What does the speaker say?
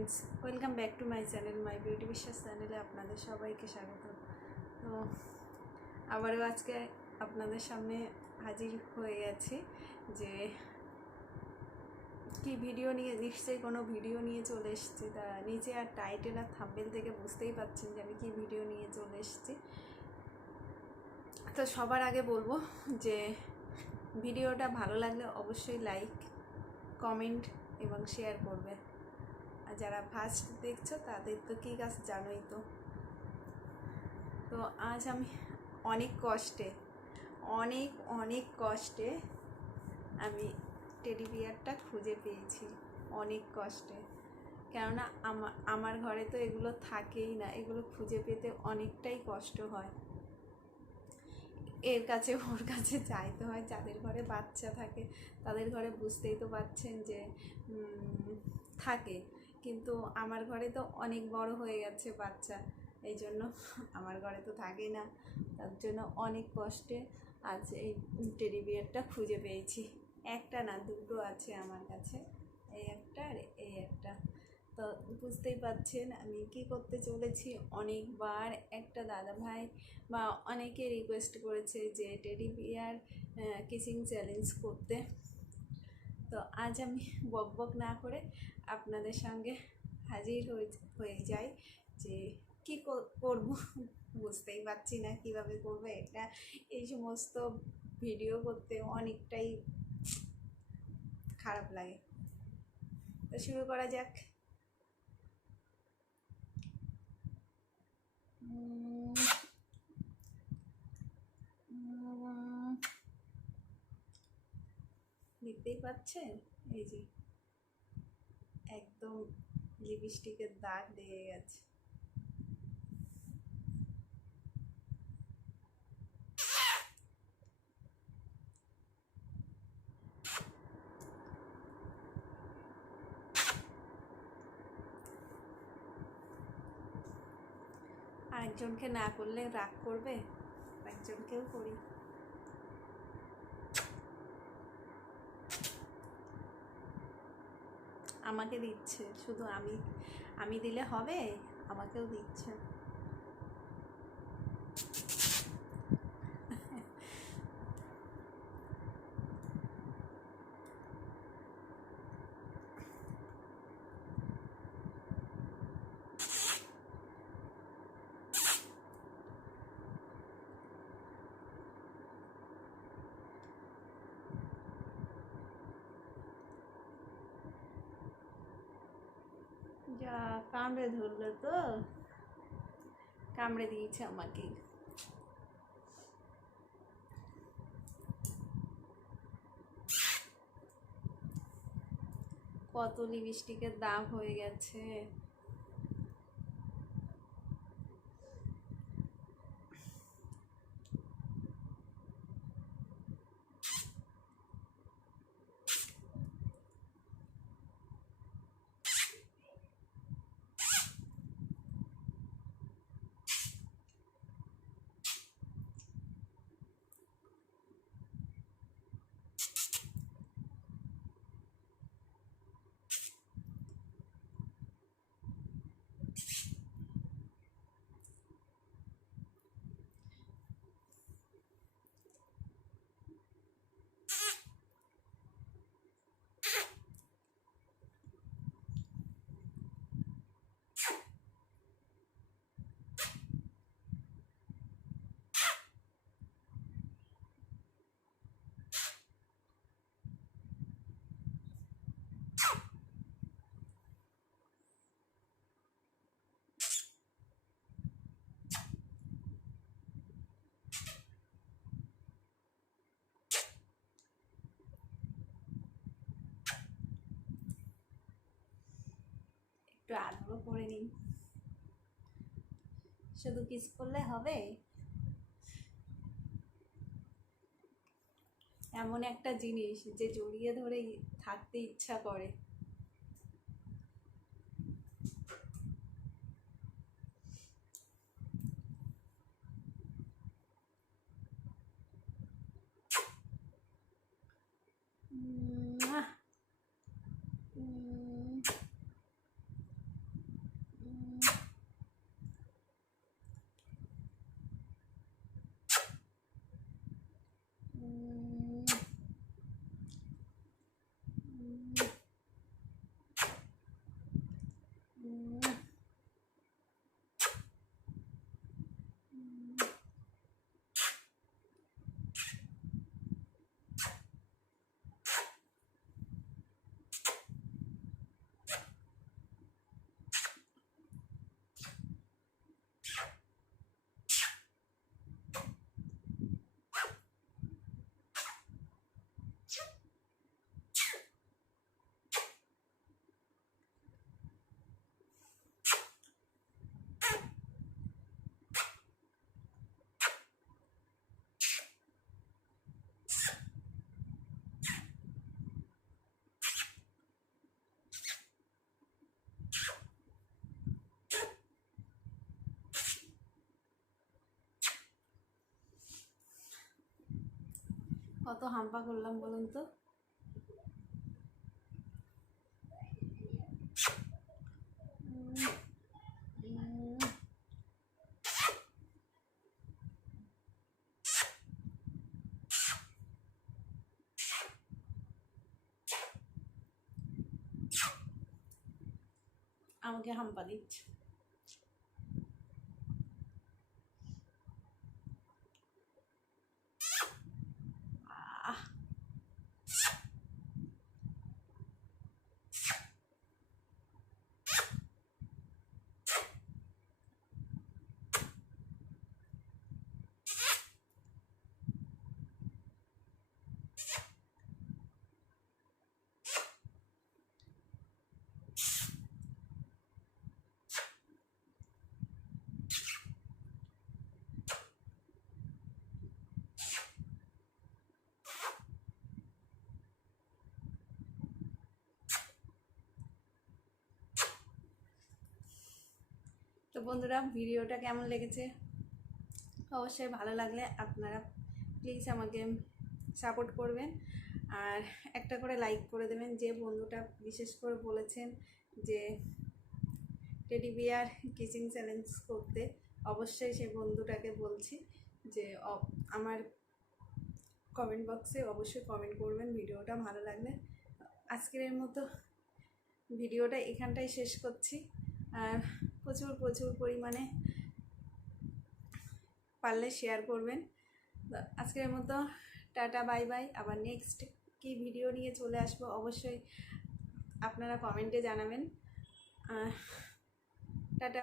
Friends, welcome back to my channel, my beauty Biswas চ্যানেলে আপনাদের সবাইকে স্বাগত। তো আবারও আজকে আপনাদের সামনে হাজির হয়ে গেছি যে কি ভিডিও নিয়ে, নিশ্চয়ই কোনো ভিডিও নিয়ে চলে এসেছি। তা নিচে আর টাইটেল আর থাম্বেল থেকে বুঝতেই পারছেন যে আমি কি ভিডিও নিয়ে চলে এসেছি। তো সবার আগে বলব যে ভিডিওটা ভালো লাগলে অবশ্যই লাইক, কমেন্ট এবং শেয়ার করবে আর যারা ফার্স্ট দেখছ তাদের তো কী কাজ জানোই তো। তো আজ আমি অনেক কষ্টে, অনেক অনেক কষ্টে আমি টেডি বিয়ারটা খুঁজে পেয়েছি, অনেক কষ্টে। কেননা আমার আমার ঘরে তো এগুলো থাকেই না, এগুলো খুঁজে পেতে অনেকটাই কষ্ট হয়। এর কাছে, ওর কাছে চাইতে হয়, যাদের ঘরে বাচ্চা থাকে, তাদের ঘরে বুঝতেই তো পারছেন যে থাকে। কিন্তু আমার ঘরে তো অনেক বড় হয়ে গেছে বাচ্চা। এই জন্য আমার ঘরে তো থাকে না। তার জন্য অনেক কষ্টে আজ এই টেডি বিয়ারটা খুঁজে পেয়েছি। একটা না, দুটো আছে আমার কাছে। এই একটা আর এই একটা। তো বুঝতেই পারছেন আমি কি করতে চলেছি। অনেকবার একটা দাদা ভাই বা অনেকে রিকোয়েস্ট করেছে যে টেডি বিয়ার কিচিং চ্যালেঞ্জ করতে। তো আজ আমি বক বক না করে আপনাদের সঙ্গে হাজির হয়ে যাই যে কী করব? বুঝতেই পারছি না কীভাবে করব এটা। এই সমস্ত ভিডিও করতে অনেকটাই খারাপ লাগে। তো শুরু করা যাক। উম, দেখতেই পাচ্ছেন? এই যে। একদম লিপস্টিকের দাগ লেগে গেছে। আরেকজনকে না করলে রাগ করবে? একজনকেও করি। আমাকে দিচ্ছে শুধু আমি আমি দিলে হবে আমাকেও দিচ্ছে যা কামড়ে ধরলো তো। কামড়ে দিয়েছে আমাকে। কত লিপস্টিকের দাম হয়ে গেছে। একটু আদরও করে নিই শুধু কিস করলে হবে? এমন একটা জিনিস যে জড়িয়ে ধরে থাকতে ইচ্ছা করে। কত হাম্পা করলাম বলুন তো। আমাকে হাম্পা দিচ্ছে বন্ধুরা, ভিডিওটা কেমন লেগেছে? অবশ্যই ভালো লাগলে আপনারা প্লিজ আমাকে সাপোর্ট করবেন। আর একটা করে লাইক করে দেবেন, যে বন্ধুটা বিশেষ করে বলেছেন যে টেডি বিয়ার কিচিং চ্যালেঞ্জ করতে, অবশ্যই সেই বন্ধুটাকে বলছি যে আমার কমেন্ট বক্সে অবশ্যই কমেন্ট করবেন, ভিডিওটা ভালো লাগলে। আজকের মতো ভিডিওটা এখানটাই শেষ করছি। আর প্রচুর প্রচুর পরিমাণে পারলে শেয়ার করবেন। আজকের মতো টাটা বাই বাই আবার নেক্সট কি ভিডিও নিয়ে চলে আসব অবশ্যই আপনারা কমেন্টে জানাবেন।